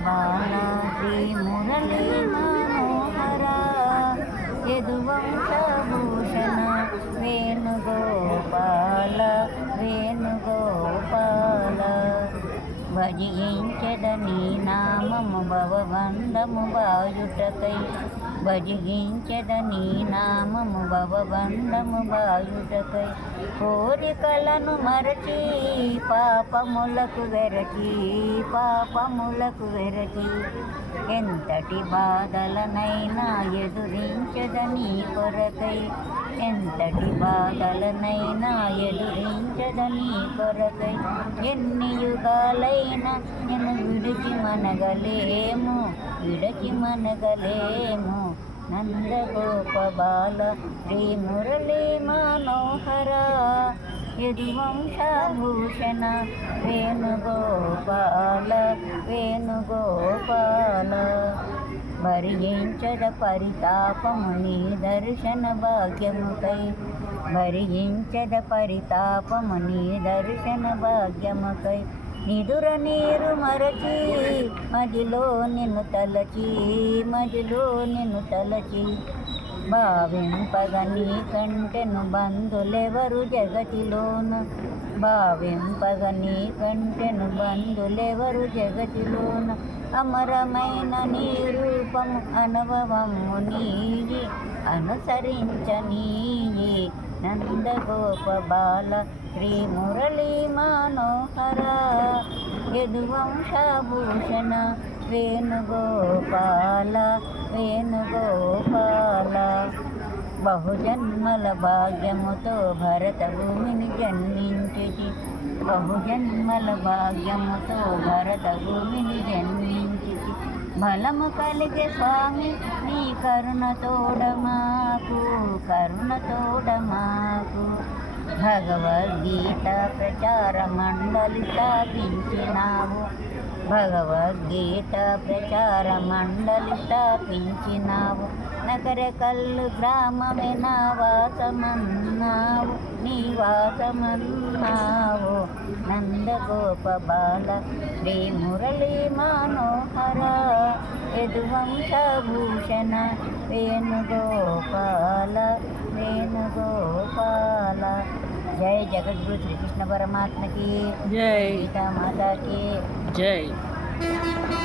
బాల శ్రీ మురళీ మనోహర యదువంశభూషణ వేణుగోపాల వేణుగోపాల భజించెదని నామము భవబంధము బాయుటకై భజించెదని నామము భవబంధము బాయుటకై కోరికలను మరచి పాపములకు వెరచి పాపములకు వెరచి ఎంతటి బాధలనైనా ఎదురించదని కొరకై ఎంతటి బాధలనైనా ఎదురించదని కొరకై ఎన్ని యుగాలైనా నేను విడిచి మనగలేము నందగోప బాల శ్రీ మురళీ మనోహర యదువంశభూషణ వేణుగోపాల వేణుగోపాల భరించద పరితాపము నీ దర్శన భాగ్యముకై భరించద పరితాపము నీ దర్శన భాగ్యముకై నిదుర నీరు మరచి మదిలో నిన్ను తలచి భావింపగ నీ కంటెను బంధులెవరు జగతిలోన భావింపగ నీ కంటెను బంధులెవరు జగతిలోన అమరమైన నీ రూపము అనుభవము నీయి అనుసరించనీయి నందగోప బాల శ్రీ మురళీ మనోహర యదువంశభూషణ వేణుగోపాల వేణుగోపాల బహుజన్మల భాగ్యముతో భరత భూమిని జన్మించి బహుజన్మల భాగ్యముతో భరత భూమిని జన్మించి బలము కలిగే స్వామి నీ కరుణ తోడమాకు భగవద్గీత ప్రచార మండలి స్థాపించినావు భగవద్గీత ప్రచార మండలి స్థాపించినావు నగరకల్లు గ్రామమే నా వాసమన్నావు నీ వాసమన్నావు నందగోప బాల శ్రీ మురళీ మనోహర యదువంశభూషణ వేణుగోపాల వేణుగోపాల जय जगद्गुरु श्री कृष्ण परमात्मा की जय, सीता माता की जय।